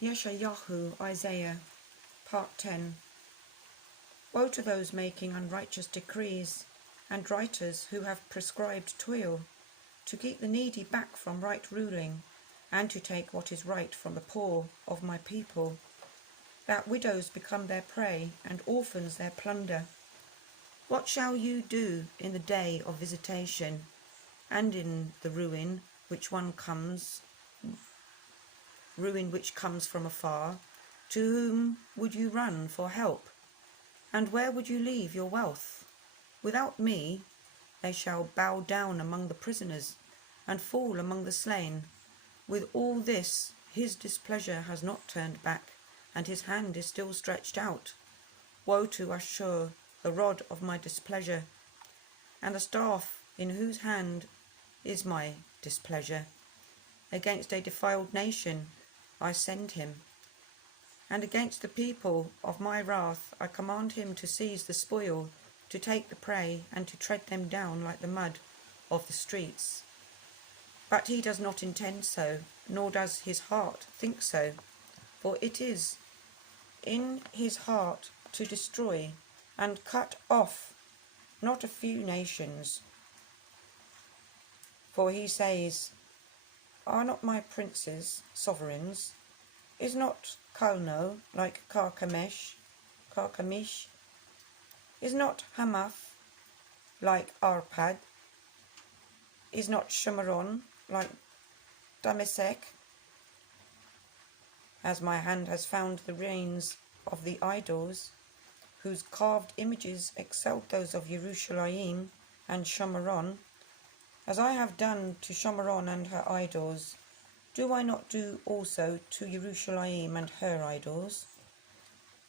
Yeshayahu, Isaiah, Part 10. Woe to those making unrighteous decrees, and writers who have prescribed toil, to keep the needy back from right ruling, and to take what is right from the poor of my people, that widows become their prey, and orphans their plunder. What shall you do in the day of visitation, and in the ruin which comes from afar? To whom would you run for help? And where would you leave your wealth? Without me they shall bow down among the prisoners, and fall among the slain. With all this his displeasure has not turned back, and his hand is still stretched out. Woe to Ashur, the rod of my displeasure, and the staff in whose hand is my displeasure. Against a defiled nation I send him, and against the people of my wrath I command him to seize the spoil, to take the prey, and to tread them down like the mud of the streets. But he does not intend so, nor does his heart think so, for it is in his heart to destroy and cut off not a few nations. For he says, are not my princes sovereigns? Is not Calno like Carchemish? Is not Hamath like Arpad? Is not Shemaron like Damasek? As my hand has found the reins of the idols, whose carved images excelled those of Yerushalayim and Shemaron, as I have done to Shemaron and her idols, do I not do also to Yerushalayim and her idols?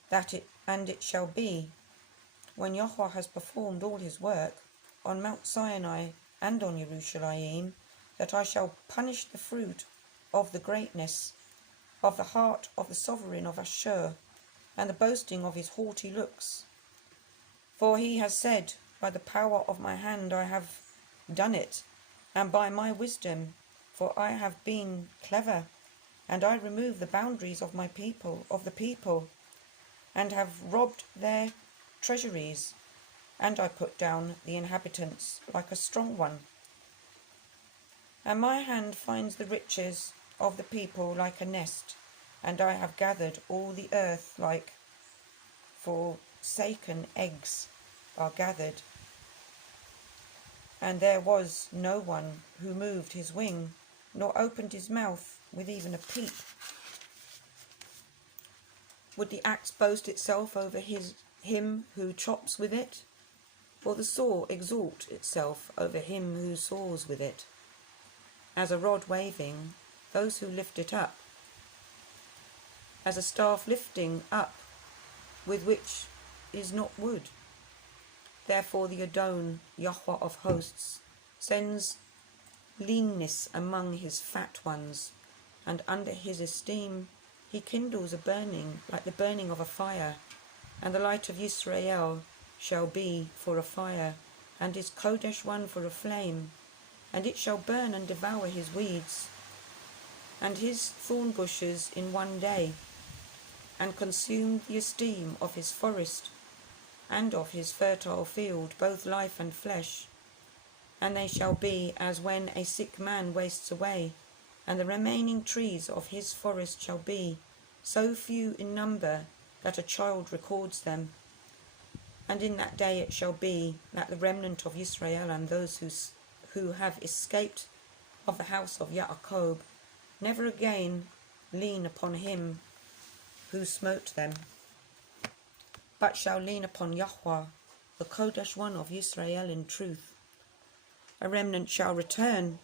It shall be, when Yahuwah has performed all his work on Mount Sinai and on Yerushalayim, that I shall punish the fruit of the greatness of the heart of the sovereign of Ashur, and the boasting of his haughty looks. For he has said, by the power of my hand I have done it, and by my wisdom, for I have been clever, and I remove the boundaries of my people, and have robbed their treasuries, and I put down the inhabitants like a strong one. And my hand finds the riches of the people like a nest, and I have gathered all the earth like forsaken eggs are gathered. And there was no one who moved his wing, nor opened his mouth with even a peep. Would the axe boast itself over him who chops with it? Or the saw exalt itself over him who saws with it? As a rod waving, those who lift it up, as a staff lifting up, with which is not wood. Therefore the Yahuwah of hosts sends leanness among his fat ones, and under his esteem he kindles a burning like the burning of a fire, and the light of Israel shall be for a fire, and his Qodesh one for a flame, and it shall burn and devour his weeds, and his thorn bushes in one day, and consume the esteem of his forest, and of his fertile field, both life and flesh. And they shall be as when a sick man wastes away, and the remaining trees of his forest shall be so few in number that a child records them. And in that day it shall be that the remnant of Israel and those who have escaped of the house of Yaakov never again lean upon him who smote them, but shall lean upon Yahuwah, the Qodesh one of Israel in truth. A remnant shall return,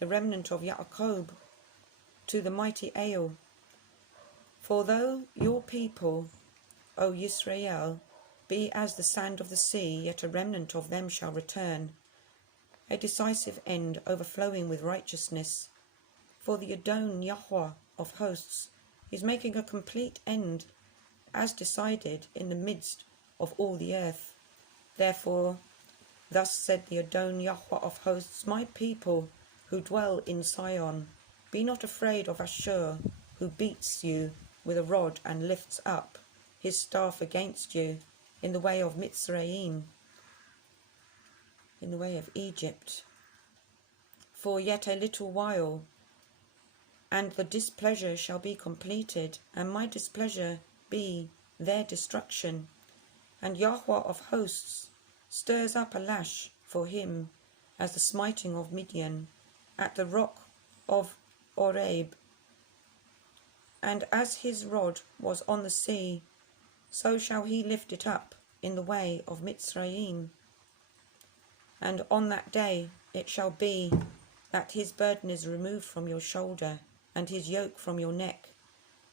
the remnant of Yaakov, to the mighty Ale. For though your people, O Israel, be as the sand of the sea, yet a remnant of them shall return, a decisive end overflowing with righteousness. For the Yahuwah of hosts is making a complete end, as decided in the midst of all the earth. Therefore, thus said the Yahuwah of hosts, my people who dwell in Sion, be not afraid of Ashur, who beats you with a rod and lifts up his staff against you in the way of Mitzrayim, in the way of Egypt. For yet a little while, and the displeasure shall be completed, and my displeasure be their destruction. And Yahweh of hosts stirs up a lash for him as the smiting of Midian at the rock of Oreb. And as his rod was on the sea, so shall he lift it up in the way of Mitzrayim. And on that day it shall be that his burden is removed from your shoulder, and his yoke from your neck,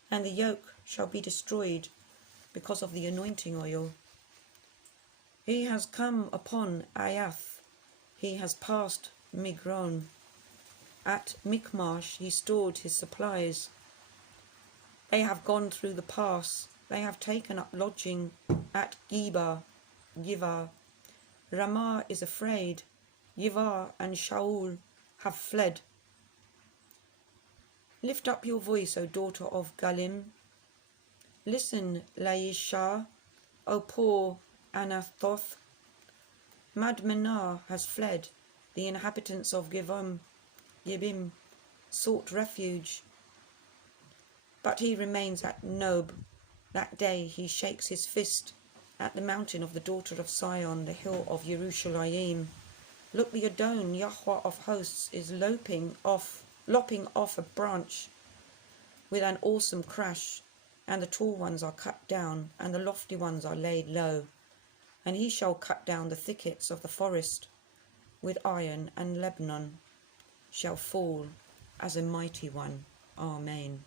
and the yoke shall be destroyed because of the anointing oil. He has come upon Ayath, he has passed Migron. At Michmash he stored his supplies. They have gone through the pass, they have taken up lodging at Givar. Ramah is afraid, Yivar and Shaul have fled. Lift up your voice, O daughter of Galim. Listen, Laishah, O poor Anathoth. Madmenah has fled, the inhabitants of Yibim sought refuge. But he remains at Nob. That day he shakes his fist at the mountain of the daughter of Sion, the hill of Yerushalayim. Look, the Adon, Yahweh of hosts, is lopping off a branch with an awesome crash, and the tall ones are cut down, and the lofty ones are laid low. And he shall cut down the thickets of the forest with iron, and Lebanon shall fall as a mighty one. Amen.